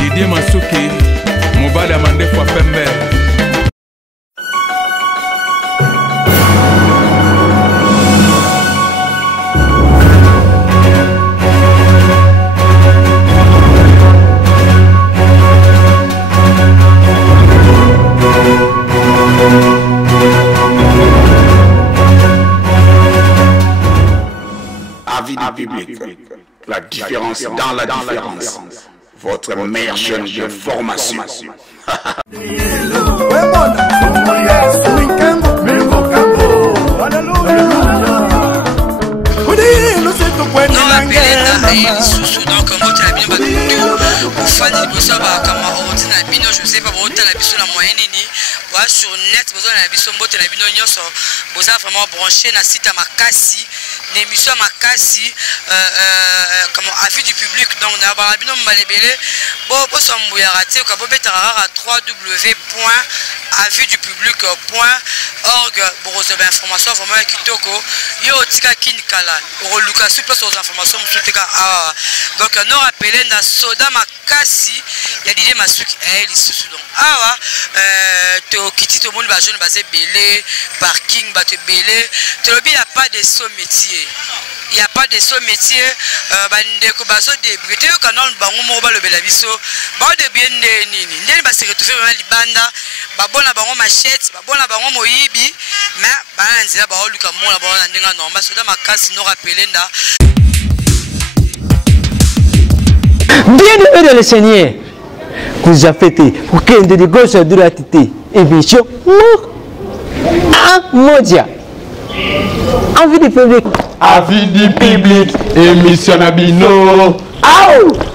Didier Masuki, Mobada Mandefwa Pembe. Avis du public, la différence dans la différence, votre meilleure chaîne de formation. Je sais pas pourquoi la biso la moyenne ni sur net besoin la biso mbote la bino nyonso boza vraiment branché na site à Makasi l'émission Makasi comment avis du public donc na ba bino mbalebele bo sombo ya raté ka bo betara 3w.avisdupublic.org pour recevoir information vraiment kitoko yo tika kinkala oluka sur place aux informations muteka donc nous rappeler na soda Makasi ya Didier Masuki lisusu donc awa to kiti to monde ba jeune basé belé parking ba te belé to lobi y a pas de saut métier. Il n'y a pas de saut métier bandeko bazo débuter quand on bango mo ba le belabiso ba de bien nini ndeni ba se retrouver vraiment libanda ba bona bango machette ba bona bango moyibi mais ba nzela ba oluka mona ba na ndinga normal soda Makasi no rappeler nda. Bien aimé le Seigneur, vous avez fêté pour qu'il y ait de gauche à droite émission Modia. Avis du public. Avis du public, émission Nabino.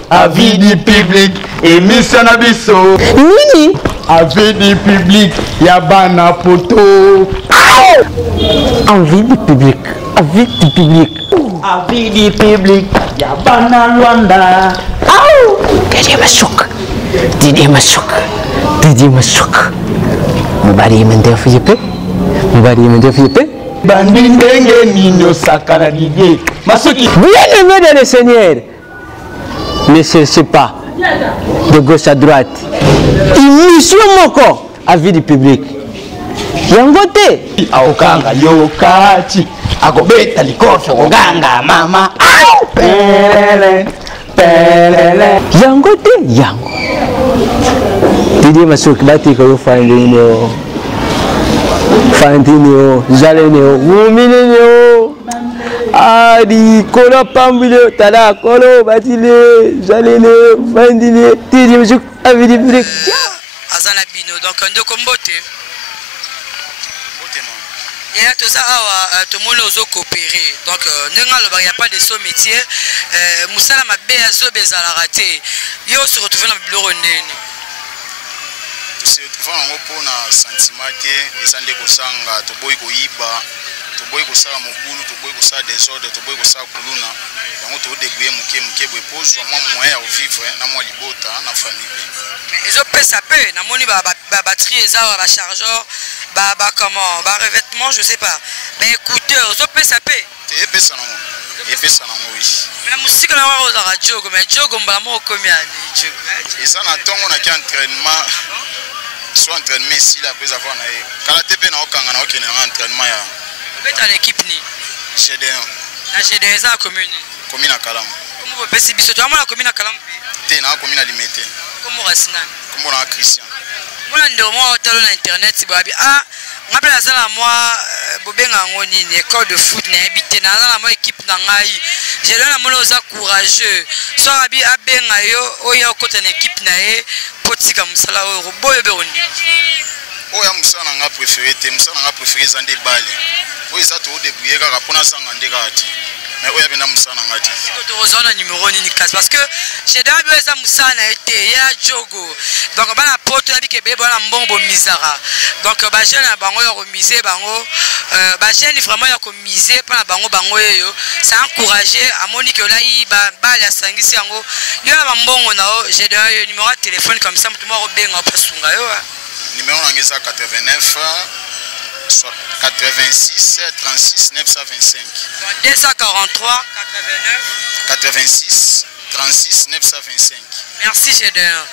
Avis du public, émission Nabiso. Nini. Avis du public, Yabana Poto. Avis du public. Avis du public. Avis du public, Yabana Luanda. Didier Masuki. Didier Masuki. Didier Masuki. Mubari Mende Fiyepe. Mubari Mende Fiyepe. Bandindenge Nino Sakara Didier Masuki. Bien aimé dans le Seigneur, ne cherchez pas de gauche à droite. Émission Moko, avis du public. Yangote. Aokanga Yokachi. Agobeta Likofe Oganga Mama. Pelele. Pelele. Yangote. Yango. Didier Masuki bati ko fandino. Fantino, Jaleneo, Wumineo, Adi, Kolo Pambule, Tada, Kolo, Batile, Jaleneo, Fandine, Didier Masuki, avis du public. Azana bino donc ndo kombote. Et là tout ça tout le monde ozo coopérer. Donc nenga lo ba y a pas de saut métier. Musala mabe azo bezala raté. Yo se retrouver dans bureau ndeni. Se retrouver en repos na sentiment que ezande kosanga to boy ko yiba to boy ko sala mobulu to boy ko sala désordre to boy ko sala kuluna yango to débrouiller muke boy pose moi moyen à vivre na moi libota na famille. Mais ils ont pesa peu na moni ba batterie eza ba chargeur ba comment ba revêtement je sais pas. Mais écouteurs ils ont pesa peu. Et pesa na moi. Et pesa na moi oui. Mais la musique na wa za radio mais jogo mbala mo komi ani jogo. Et ça na tongo na ki entraînement. Soit entraînement ici là après avoir na karaté pe na okanga na okene na entraînement ya beta l'équipe ni GD1 na GD1 za commune à Kalam comme vous pesi biso to amona commune à Kalam te na commune à Limete comme Rasina comme na Christian mona ndo mo talo na internet babi ngape na sala moi bobenga ngoni ni école de foot na habité na la mo équipe na ngai je donne mo oza courageux so abi abenga yo oya okota na équipe na e potika musala o boyo be ondi oya musala nga préféré te musala nga préféré zande bale oya za to débrouiller kaka pona sanga ndeka ati mais oya bena musala nga ti to ozona numéro ni classe parce que j'ai d'abord eza musala été ya jogo donc bana poto na bike bele bana mbombo misara donc ba jeune bango ya remiser bango ba jeune vraiment ya ko miser pa na bango yo ça encourager amoni que là il ba la sangisi yango yo na mbongo na o j'ai donné numéro de téléphone comme ça mutu mo benga pasunga yo numéro na ngeza 89 soit 86 36 925 243 89 86 36 925. Merci, Gédéon.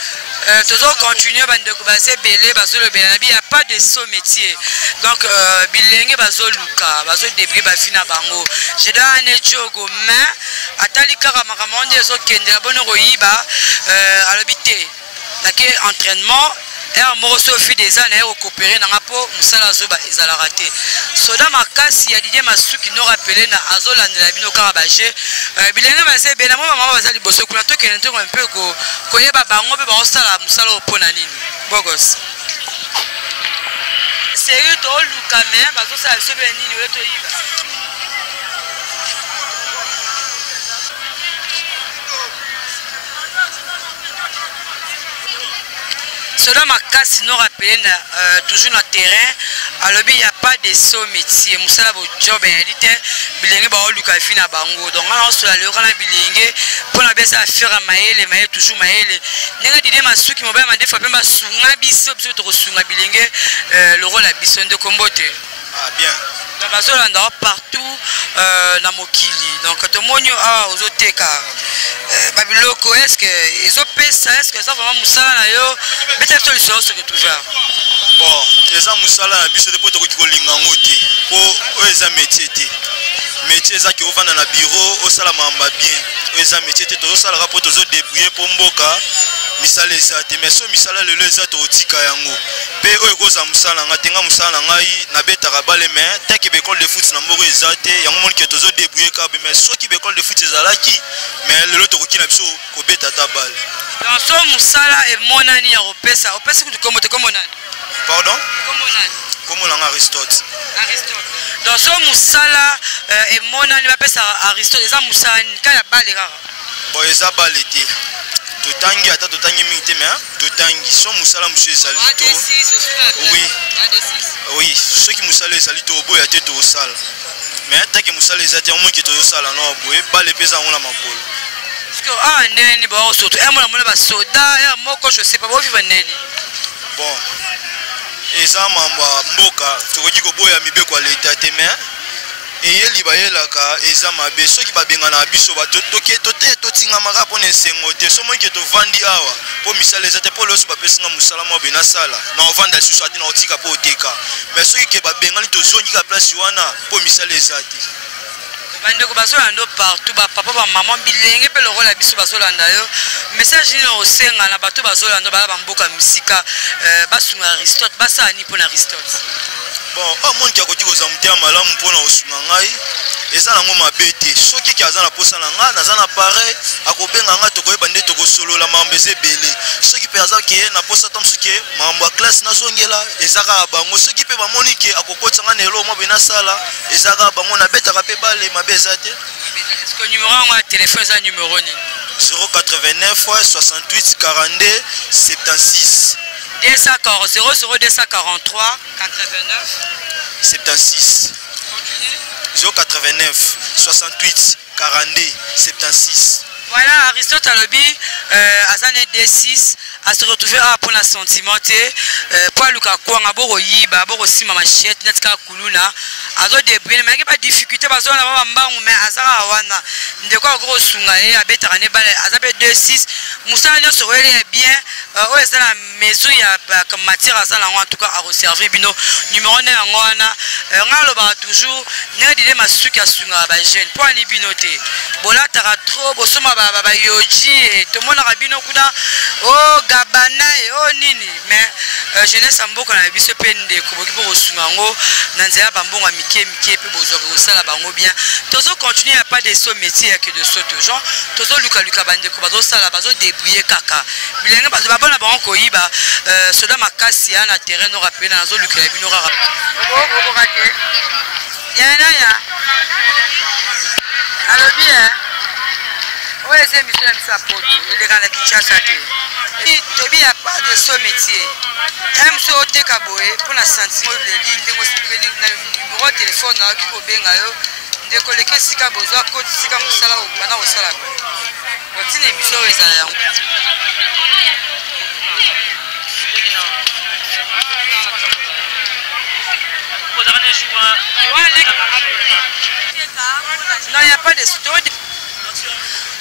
Toujours continuer à baser belé, il n'y a pas de saut métier. Donc, bilingue, luka, débris, bafina bango. Gédéon, un étiogo, mais, à talikara, maramonde, les autres, qui ont bonne roïba, à l'habité. Laquelle entraînement. Et moi aussi au fil des années au coopérer dans rapport musala zoba ezala raté soda makasi ya Didier Masuki no rappelé na azola na bino karabagé bilenga base bena mo mama bazali boso kuna to kene to un peu ko yeba bango be ba osala musala opona nini bogos sérieux to luka me bazo sala so be nini weto yiba Cela m'a cassé nous rappeler toujours dans le terrain. Alors il n'y a pas de saut métier. Moussa bo job réalité bilingue ba oluka fina bango. Donc on se la lera na bilingue pour la baisse à faire maïle maïle toujours maïle. Nenga Didier Masuki mobile mande fa pemba sunga biso biso to sunga bilingue le rôle la biso de kombote. Ah bien. Donc bazolanda partout na mokili. Donc to monyo a ozoteka Babiloko, est-ce que ils ont payé ça? Est-ce que ça vraiment Moussala na yo? Peut-être que solution se retrouve. Bon, les gens Moussala na biso de poto ko lingango te. Po eza métier te. Métier ça qui ovanda na bureau, au sala mamba bien. Eza métier te to sala rapport to zo débrouiller pour mboka. Misala ezate mais so misala lelo ezate otika yango. Pe oyo koza musala nga tenga musala ngai na betaka bale mais teke be école de foot na mboko ezate yango moni ke tozo débrouiller ka mais so ki be école de foot ezalaki mais lelo to kokina biso ko beta ta balle. Dans so musala e monani ya opesa kutu kombo te kombo nani? Pardon? Kombo nani? Kombo nanga Aristote. Aristote. Dans so musala e monani ba pesa Aristote eza musala ka ya balle kaka. Bon eza balle te. Totangi ata totangi mingi te mais totangi so musala monsieur ezali to. Oui. Oui, ceux qui musala ezali to boya te to sala. Mais tant que musala ezali au moins que to sala non boye balle pesa on la makolo. Parce que ah neni ba surtout et moi ba soda et moko je sais pas bo vivre neni. Bon. Eza mamba mboka tokoki ko boya mibeko leta te mais et libayelaka eza mabe soki babenga na biso ba toke tote totinga maka pona sengo te so moi ke to vandi awa po misala ezate po loso ba pesinga musala mo bena sala na ovanda susu ati na otika po oteka mais soki ke babenga ni to zongi ka place wana po misala ezate bande ko baso ando partout ba papa ba maman bilenge pe le rôle la biso baso landa yo message ni o senga na bato baso landa ba mboka musika basunga Aristote basa ni pona Aristote. Bon, au monde qui a côté aux amitiés malamu pona osunangai eza nango mabete soki ki azana posa na nga nazana pareil akobenga nga tokoyeba nde tokosolola mambo ezebele soki pe azaki na posa tamsuki mambo ya classe nazongela ezaka bango soki pe bamoni ke akokotisa nga nelo mo bena sala ezaka bango na betaka pe bale mabe ezate. Est-ce que numéro en téléphone ça numéro ni 089 68 42 76 0243 89 76 089 68 42 76. Voilà, Aristote Alobi, Azane D6, à se retrouver pour la sentimenté, pour Luka Kwanga, Boro Yiba, Boro Sima Machette, Netka Kuluna, Azo Debrin, mais il n'y a pas de difficulté, parce qu'on a un bambou, mais Azara Wana, de quoi gros Sungae, à Betarane Bale, Azabe 2-6, Moussa Nyo se relève bien, où est la maison, il y a comme matière à ça, en tout cas, à resservir, bino, numéro 9 en Wana, Raloba toujours, Nedide Masuki à Sunga, Bajen, pour un binoté, Bola Taratro, Bosoma. Baba Yoji, tout le monde a rabino kuda, oh Gabana, oh Nini, mais jeunesse en beaucoup na biso pende, comme pour Osungango, Nanzea Bambonga Mike, puis Bozoro Sala Bango bien. Tozo continue à pas de ce métier que de saute gens, Tozo Luka Bande, Kobazo Sala Bazo débrouiller kaka. Bilingue Bazo Babona Bango Iba, Soda Makasia, na terrain no rappelé, Nazo Luka Bino Rara. Oh, raté. Ya. Alors bien. Oui, c'est Michel Sapoto, il est dans la Kinshasa. Il n'y a pas de ce métier. MCOT Kaboé, pour la santé, le numéro de téléphone, qui peut bien de collecter si Kabozo, à côté si Kamoussala ou Pana au Salam. C'est une émission où ils sont. Non, il n'y a pas de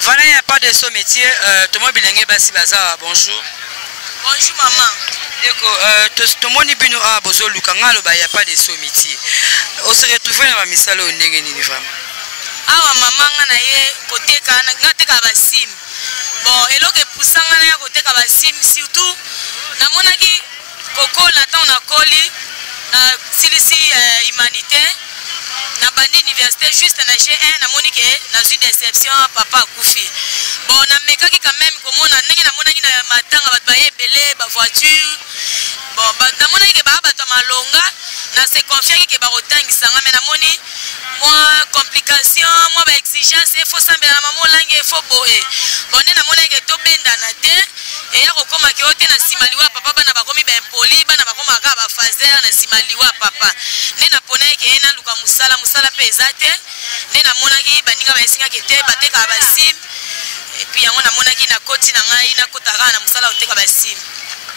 Voilà, il n'y a pas de saut métier. Tout le monde bilingue, bonjour. Bonjour maman. Tout le monde est venu à Bozo Lukanga, il n'y a pas de saut métier. On se retrouve dans la misale au Ndengeni vraiment. Ah maman, on a côté Kabasim. Bon, et là que poussant on a côté Kabasim surtout. Na monaki Coco la temps na coli na silisi humanité. Na bandi université juste na G1 na monique na une déception papa Koufi. Bon na mekaki quand même comme na ndenge na monaki na matanga ba baye belé ba voiture. Bon na monaki ba bato malonga na se confier que ba rotangisa nga mais na moni moi complication moi ba exigence il faut sambela na maman langue il faut boé. Bon na monaki to benda na te et ya kokoma ke ote na simaliwa papa bana bakomi ba impoli bana bakoma ka ba fazer na simaliwa papa. Nena pona ke ena luka musala pesate nena monaki baninga ba esinga kete bateka ba sim et puis yango na monaki na koti na ngai na kotaka na musala oteka ba sim.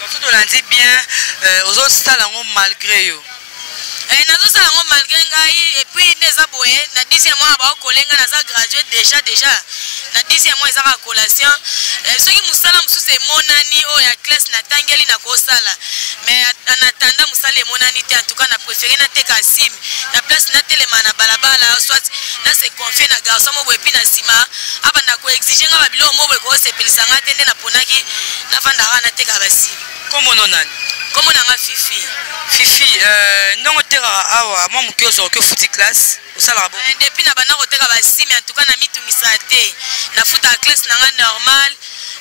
Donc tu l'as dit bien aux autres salons malgré yo. Nazo salongo malgré ngai et puis neza boye na 10e mois ba kolenga naza gradué déjà na 10e mois ezaka collation soki musala mususu emonani o ya classe na tangeli na kosala mais en attendant musala emonani te en tout cas na préféré na teka sim na place na telema na balabala soit na se confier na garçon mo boye na sima aba na ko exiger nga babilo mo boye ko sepelisa nga tende na ponaki na vanda na teka ba sim comme nonani comme na nga Fifi non tera awa moi mukiozo que futi classe au salabo depuis na bana koteka ba sim en tout cas na mitu misate na futa classe na nga normal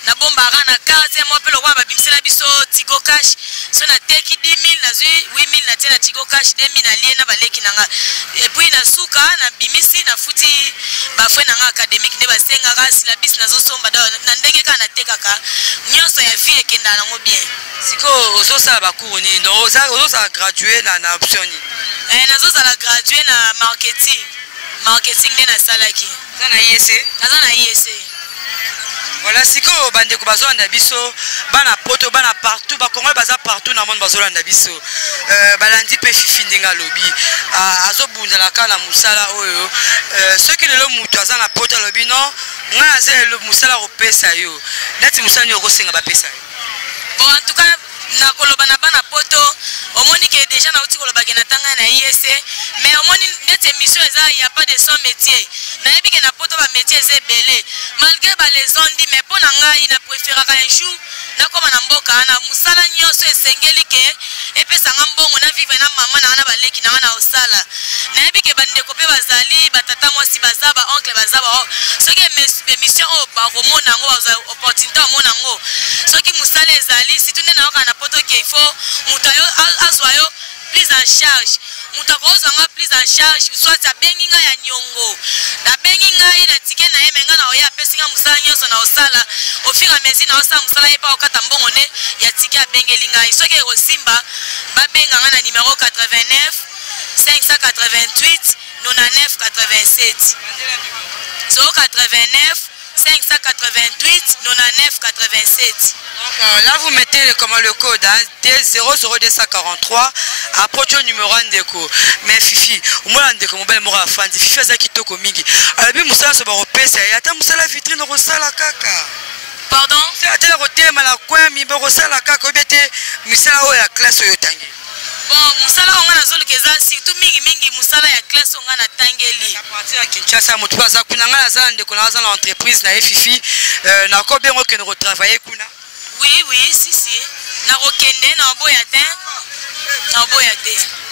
na bomba na carte moi pe lokwa ba bimsela biso Tigo Cash so na teki 10000 na zui 8000 na tena Tigo Cash 2000 na lie na baleki na nga et puis na suka na bimisi na futi ba fwe na nga académique ne ba senga ka sila bis na zo somba na ndenge ka na teka ka nyonso ya vie ekenda na ngo bien siko ozo sala ba cours ni ndo ozo sala gradué na option ni nazo sala gradué na marketing de na salaki na IEC. Voilà, si ko bande ko bazolanda biso bana poto bana partout ba Congo baza partout na monde bazolanda biso balandi pe Fifi ndinga lobi azobunda la kala musala oyo ceux qui le mutu azana poto lobi non nga za le musala opesa yo neti musala yo ko senga ba pesa yo. Bon en tout cas na koloba na bana poto omoni ke déjà na uti koloba ke na tanga na IEC mais omoni neti émission eza il y a pas de son métier na yebi ke na poto ba métier c'est belé malgré ba les on dit mais pona ngai na préférer un jour na koma na mboka na musala nyonso esengeli ke epesa nga mbongo na vivre na mama na baleki na na osala na yebi ke bande ko pe bazali batata mwasi bazaba oncle bazaba soki émission o ba romona ngo opportunité omona ngo soki musala ezali si tunde na na poto ke il faut mutayo azwayo prise en charge mutako ozanga prise en charge soit a benginga ya nyongo na benginga ina tike na yemenga na oya pesinga musala nyonso na osala ofira mezi na osala musala yepa okata mbongo ne ya tike abengelinga isoke osimba babenga nga na numéro 89 588 99 87 089 588 99 87. Donc là vous mettez le code hein, D00243 approche au numéro 1 déco. Mais Fifi, au moins ndeko mobile mora fandi Fifi za kitoko mingi. Alabi musala so ba repesa ya ta musala vitrine rosala kaka. Pardon? C'est à tel côté mala coin mi rosala kaka obete musala o ya classe yo tangi. Bon, musala on a zolu keza surtout mingi musala ya classe on a tangeli. À partir de Kinshasa mutu baza kuna ngala za ndeko na za l'entreprise na Fifi na ko bengo ke no retravailler kuna. Oui, si. Na rokende na boyate.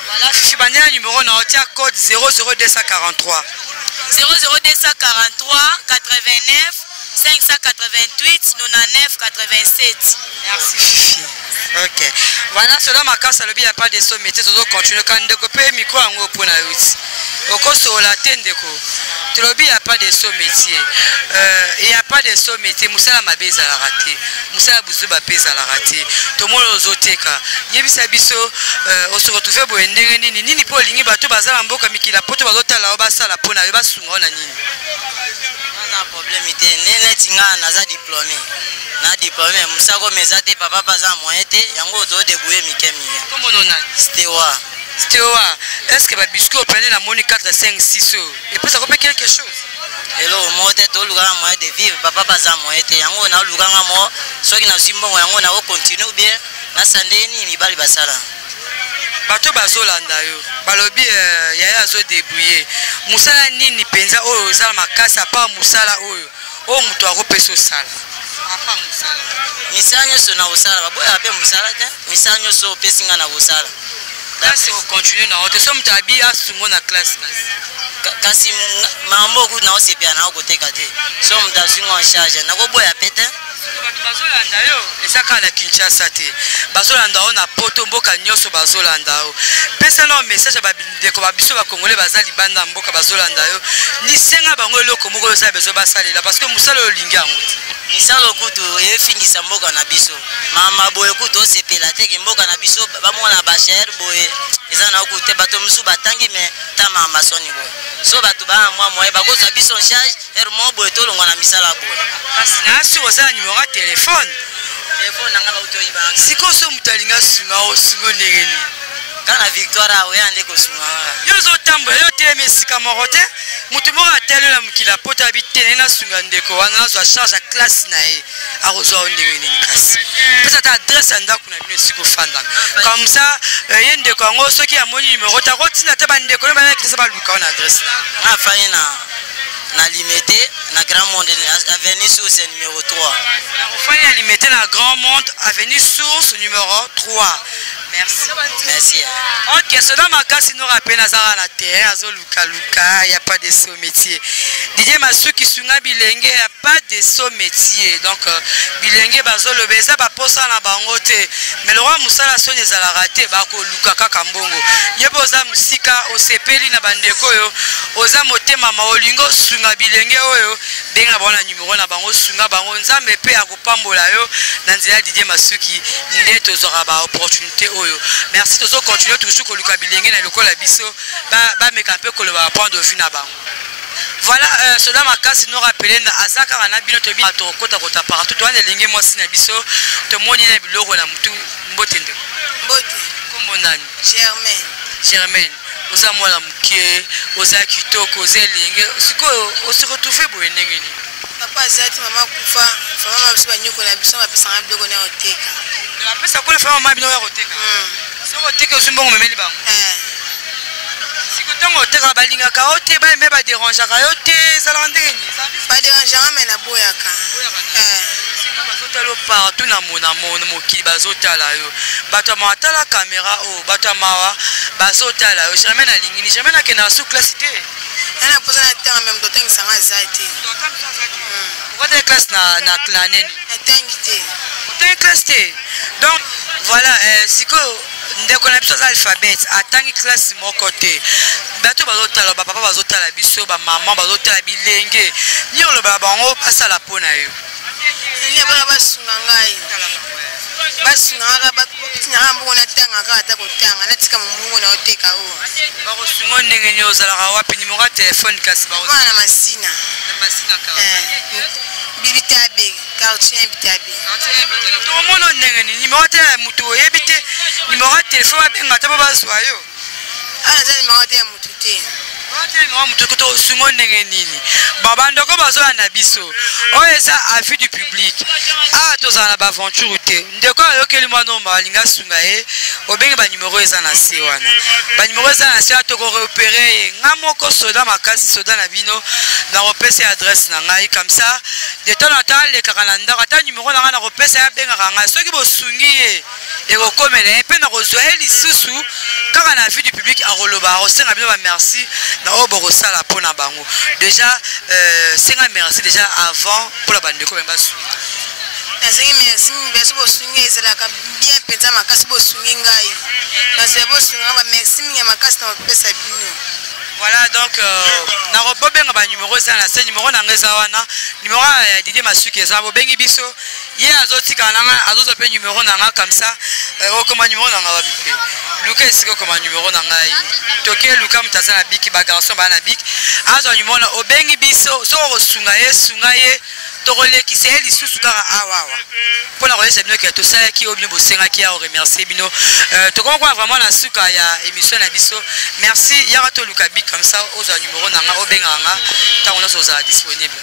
Voilà, Fifi banya numéro na otia code 00243. 00243 89 588 99 87. Merci Fifi. Ok. Voilà, cela ma casse à l'objet, il n'y a pas de somme, mais tu dois continuer quand tu coupes le micro en haut pour la route. Au cours de la tête de co. Tu l'objet, il n'y a pas de somme métier. Il n'y a pas de somme métier. Moussala ma bise à la raté. Moussala bouzou ma bise à la raté. Tout le monde aux oteka. Yebisa biso, on se retrouve pour une nini pour ligner bateau bazar en boca mikila poto bazota la obasa la pona eba sunga na nini. Pas de problème ité. Nene tinga naza diplômé. Na diplômé musako mezate papa baza moyete yango to débrouiller mikemi. Comment on a? Stewa. Est-ce que ba biscuit au panier la moni 4 5 6 et puis ça peut quelque chose. eloko moko te tolukaka moyen de vivre papa baza moyen te yango nalukanga mo soki nazwi mbongo yango nakocontinue bien nasandeni mibali basala bato bazolanda yo balobi yaya azodebrouye mosala nini mpenza oyo ozala makasi apa mosala oyo moto akopesa osala misala nyonso na kosala baboyaka mpe mosala te misala nyonso opesi nga na kosala kasi ocontinue na ote so moto abi asungo na classe kasi makambo okuti naosepela na okoteka te so moto azwinga en charge nakoboya pe te bato bazolanda yo eza kaka na Kinshasa te bazolanda yo na poto mboka nyonso bazolanda yo pesa na message ya bandeko babiso bakongole baza libanda ya mboka bazolanda yo lisenga bango eloko moko oyo bezo basalela parce que mosala oyo olingi yango te misala okutu efingisa mboka na biso mama boye kutu osepela teke mboka na biso bamona bashere boye eza na okutu te bato mosusu batangi me ta mama soni boye so bato baa mwa moye bakozwa biso charge ermo boye tolongwa na misala boye kasi na asi ozala nimero ya telefone nanga bautoyiba sikoyo so moto alinga sunga osungo ndenge nini kana victoire awe ande kosunga yo ozotambola yo telema esika moko te moto moko atali na mokili apota abi te naye nasunga ndeko wana nazwa charge ya classe na ye akozwa o ndenge nini kasi mpesa ata adresse ya ndako na bino esika ofandaka comme ça ye ndeko yango soki amoni numero te akotinda te bandeko nde banakitasa baluka wana adresse nga afai na limité na Grand Monde avenue Source numéro 3 ofai na limité na Grand Monde avenue Source numéro 3 merci. Ok, cela makasi nous rappelle à la terre, à Zoluka, il n'y a pas de saut métier. Didier Massou qui sunga bilingue, il n'y a pas de saut métier. Donc, bilingue, bazolo beza, baposa na bangote. Mais le roi Moussa la sonne à la raté, bako luka kakambongo. Yebo oza musika, osepeli na bandeko yo, oza mote mama olingo sunga bilingue oyo, benga bona numéro na bango sunga bango nzambe pe akopambola yo, nanzela Didier Massou qui ndeto zora ba opportunité oyo. Merci tozo continuer toujours ko luka bilingue na lokola biso ba meka un peu ko le ba point de vue na bango. Voilà, cela makasi nous rappelle na azaka na bino to bi to kota kota partout to ane lingi mwasi na biso to moni na biloko na mutu mbote ndo. Mbote. Kombo nani? Germaine. Oza mwana mukie, oza kitoko, oza lingi. Siko se retrouver bo ndenge ni. Papa zati mama kufa, mama biso banyoko na biso ba pesa biloko na oteka. La pesa ko le fa mama bino ya oteka. So oteka osumbongo memeli bango. Tango teka balinga ka ote ba me ba déranger ka yote zalandeni ba déranger mais na boyaka bazotalo partout na mona mokili bazotala yo bato matala caméra o bato mawa bazotala yo jamais na lingini jamais na kena sous classe te na posa na terre même to tanga sanga zati pourquoi classe na claneni na tangi te te classe te donc voilà siko ndeko na biso za alphabet atangi classe moko te bato bazotala ba papa bazotala biso ba mama bazotala bilenge nyo lo ba bango pasala pona yo ni abana basunga ngai basunga ba tina mbo na tanga ka ata kotanga na tika mungu na oteka o ba ko sungo ndenge nyo zala ka wapi ni mo ka telefone kasi ba na masina ka bibitabe quartier bitabe to mono ndenge ni numéro te mutu oyebite numéro téléphone ba benga ta ba zwa yo ana zani numéro te mutu te no mutu ko sungo ndenge nini baba ndoko bazola na biso oyo eza avis du public tozala na baventure te ndeko ayokeli mwana oyo balinga sunga ye obenge banumero eza na se wana banumero eza na se wana tokorepere ye nga moko soda makasi soda na bino nakopesa adresse na ngai comme ça de temps na temps alekaka na ndako ata numero na ngai nakopesa ye abengaka ngai soki bosungi ye ekokomela ye mpe nakozwa ye lisusu kaka na vie du public akoloba akosenga bino bamerci na oyo bokosala mpona bango déjà senga merci déjà avant mpona bandeko bemba sungi nasengi merci mbeso bosungi ezalaka bien mpenza makasi bosungi ngai nazala bosunga bamerci mingi ya makasi na bapesa bino. Voilà, donc narobobenga ba numéro ça na numéro na ngeza wana numéro ya Didier Massou qui est bobengi biso ye azotika nanga azozope numéro nanga comme ça okoma numéro nanga wabipe luka esiko koma numéro nanga toke luka mutasa na biki ba garçon ba na biki azo numéro na obengi biso so osunga ye tokolekisa ye lisusu kaka awa mpona koyesa bino ke tosalaki oyo bino bosengaki ya remercier bino tokoma vraiment na suka ya émission na biso merci yaka toluka bik comme ça ozwa numéro na nga obengaka nga ntango nyonso ozala disponible.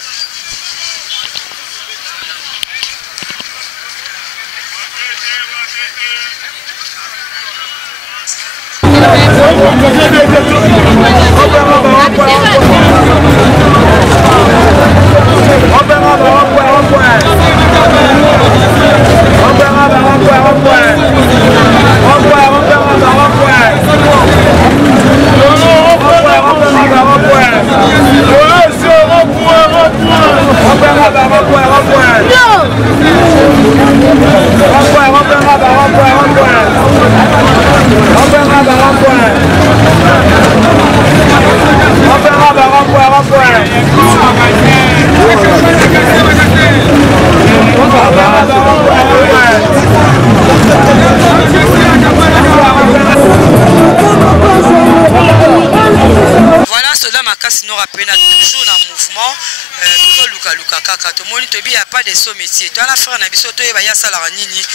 Voilà, cela m'a cassé nous rappeler toujours dans le mouvement. Toujours Luka Kaka, tout le monde te dit il n'y a pas de saut métier. Toi la frère Nabiso, toi il y a ça la nini.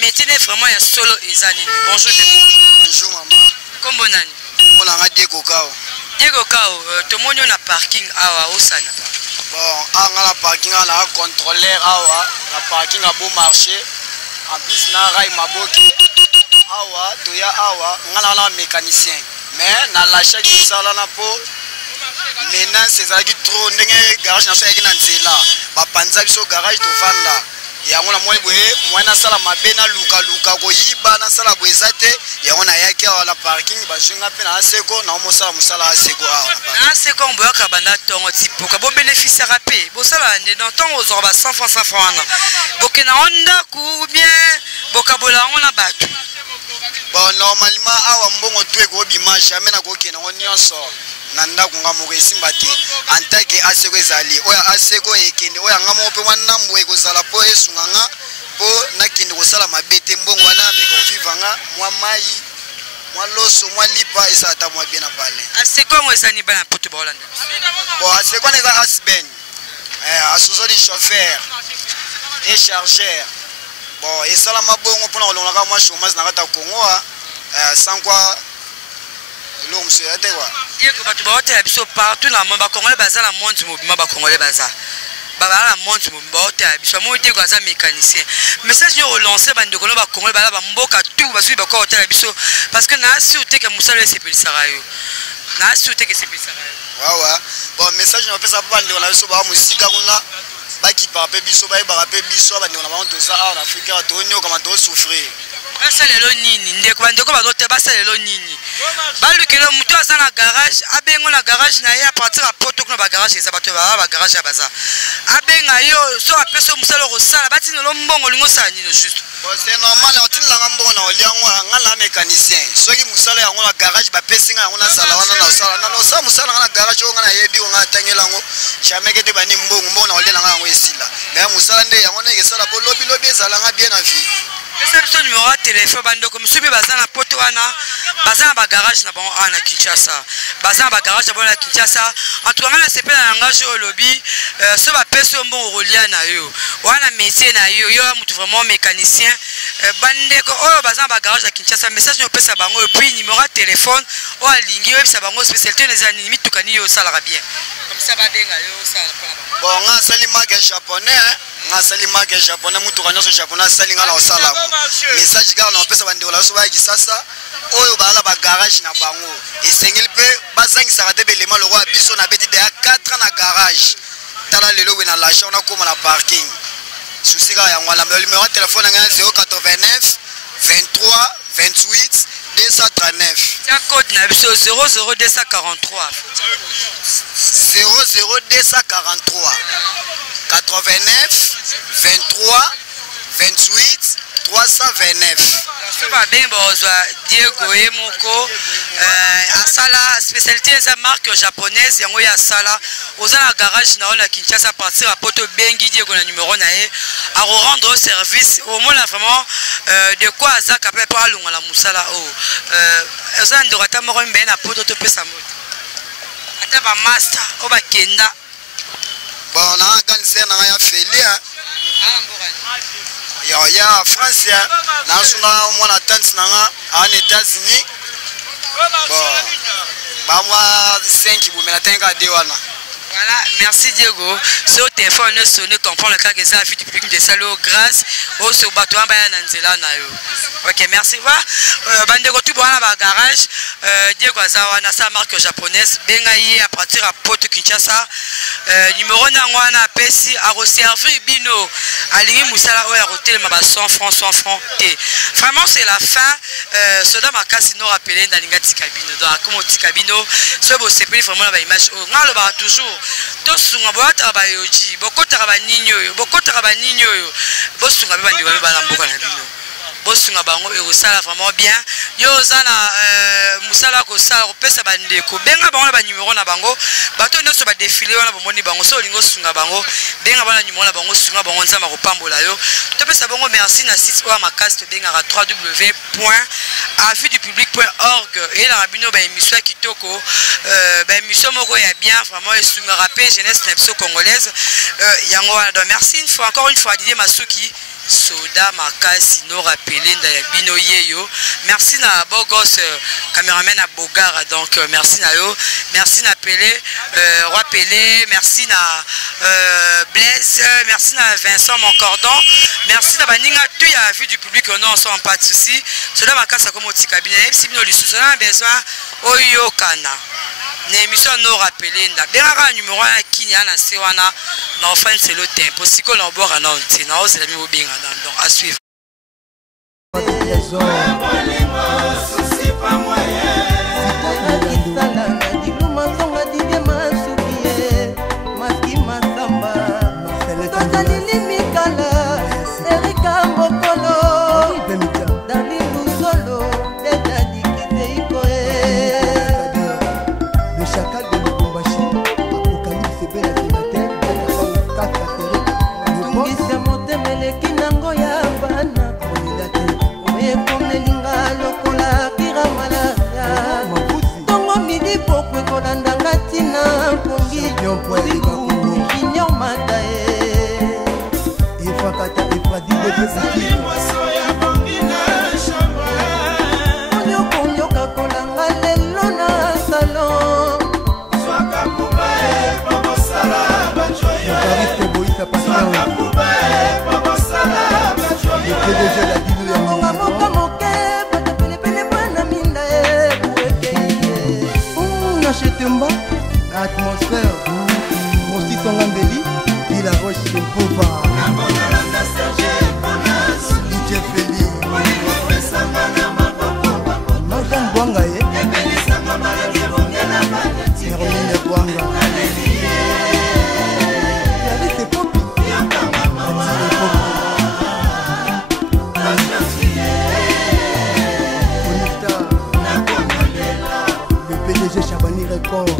Métier n'est vraiment un solo Izanini. Bonjour Bonjour maman. Comme bon année. On a Diego Kao. Diego Kao, tout le monde a un parking à Osana. Bon, on a un parking, on a un contrôleur awa, la parking a beau marché. En plus, on a un maboki. Awa, toya awa, on a un mécanicien. Mais na l'achat du sala na po. Maintenant, c'est ça qui trop n'engage garage national qui n'en là. Ba panza biso garage to vanda. Ya ngona moi boye, moi na sala mabena luka koyiba na sala boezate. Ya ngona yake wala parking ba junga pe na seko na mo sala musala seko awa. Na seko mboya ka banda tongo tipo ka bo bénéficier rapé. Bo sala ne dans tongo zorba 100 francs. Bo ke na onda ku bien bo ka bola ngona batu. Bon, normalement, awa mbongo tuwe ko bima jamais na ko kena nyonso. Nanda kunga moko esimbate. Antake aseko ezali. Oya aseko ekende. Oya ngamo pe wana mbwe ko zala po esunganga po nakende ko sala mabete mbongo wana me ko vivanga mwa mai. Mwa loso mwa lipa esa ta mwa bien na pale. Aseko ngo esani bana poto ba Hollande. Bon, aseko na za asben. Asoso di chauffeur et chargeur. Bon, et ça la mabongo pour nous on a moi chômage na kata Congo sans quoi l'homme se était quoi. Diego batu ba hôtel biso partout na mamba congolais bazala monde mobima ba congolais baza. Baba la monde mobima hôtel biso mo Diego aza mécanicien. Message yo relancer bande ko ba congolais bala ba mboka tout basu ba ko hôtel biso parce que na si ote ke musala sepeli sarayo. Na si ote ke sepeli sarayo. Ouais. Bon, message no pesa bande on a biso ba musika kuna. Qui parle biso ba rappel biso ba ndona ba ça en Afrique to nyo comment to souffrir basa lelo nini ndeko bandeko bazote basa lelo nini balukelo mutu asa na garage abengo na garage na ye a partir à poto kuna ba garage eza bato ba garage ya baza abenga yo so apeso musalo ko sala batino lo mbongo lingo sala nino juste bon c'est normal on tini langa mbongo na oliango ngala mécanicien soki musalo yango na garage ba pesinga yango na sala wana na sala na no sa musalo na garage ngo na yebi ngo tangelango jamais que te bani mbongo na oliango yango esila mais musala nde yango na esala po lobi ezala nga bien na vie. C'est le numéro de téléphone bando comme celui bazana na poto wana bazana ba garage na bon ana Kinshasa bazana ba garage na Kinshasa en tout cas na sepela na ngage au lobby so ba peso mbongo rolia na yo wana métier na yo mutu vraiment mécanicien bande ko oyo bazana ba garage na Kinshasa message no pesa bango et puis numéro de téléphone o alingi yo pesa bango spécialité les animes tukani yo sala bien comme ça ba benga yo sala bon nga sali marque japonais nga sali marque japonais mutu kanyoso japonais sali nga na osala message ga na pesa bande wala so ba kisasa oyo bala ba garage na bango esengeli pe bazangisa ka tebelema lo kwa biso na beti de 4 na garage tala lelo we na l'achat on a comme la parking souci ga ya ngwala le numéro de téléphone nga 089 23 28 239 c'est code na biso 00243 00243 89 23 28 329 Soba ben bozwa Diego Emoko asala spécialité za marque japonaise yango ya sala ozana garage na ona Kinshasa partir à poto bengi Diego na numéro na e à rendre service au moins vraiment de quoi ça capable pas lunga la musala ozana ndorata moko mbe na poto to pesa moto ata ba master oba kenda Bon, na organisé na ya Félia. Ya France na suna mwana tante na en États-Unis. Bon. Ba moi 5 bu mena tenga de wana. Voilà, merci Diego. Ce téléphone est sonné, comprend le cas que ça a vu du public de Salo grâce au bateau en bas Nanzela nayo. Ok, merci. Voilà, bandeko tout bon dans garage. Diego Azawa na sa marque japonaise. Bengayi à partir à Porto Kinshasa. Numéro na wana pesi a reservi bino alingi musala o ya hotel ma 100 francs et vraiment c'est la fin. Soda makasi no rappelé dans l'ingati cabine. Donc comme petit cabino, ce beau c'est vraiment la image. On le ba toujours. Tosunga boata ba yoji, bokota ba ninyo yo, bokota ba ninyo yo. Bosunga be bandi ba na mboka na bino. Bosunga bango e osala vraiment bien. Yo zana musala ko sala ko pesa bandeko. Benga bango ba numéro na bango. Bato nyonso ba défiler wana bomoni bango so lingo sunga bango. Benga bana numéro na bango sunga bango nzama ko pambola yo. To pesa bango merci na site wa makasi to benga www.avidupublic.org et la bino ba émission kitoko ba émission moko ya bien vraiment esunga rappel jeunesse nepso congolaise yango wana. Merci une fois encore une fois Didier Masuki. Soda makasi no rappelé nda ya bino yeyo. Merci na bogos caméraman à Bogara donc merci na yo, merci na Pelé Roi Pelé, merci na Blaise, merci na Vincent mon cordon, merci na baninga tu ya vu du public on n'a pas de souci. Soda makasa comme oti cabinet si bino lisusu na besoin oyo kana. Na émission no rappelé nda benga numéro ya kinya na sewana na offense c'est le tempo siko na bora na onti na ose la mi obinga donc à suivre. Atmosphère, aussi son Andeli, il a roche le pouvoir. DJ Feli, Majan Bwangaye, Hermine Bwanga, c'est Popi, le PDG Chabani Record.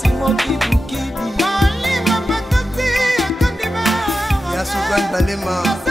Simon Kibukidi, Antoine Balema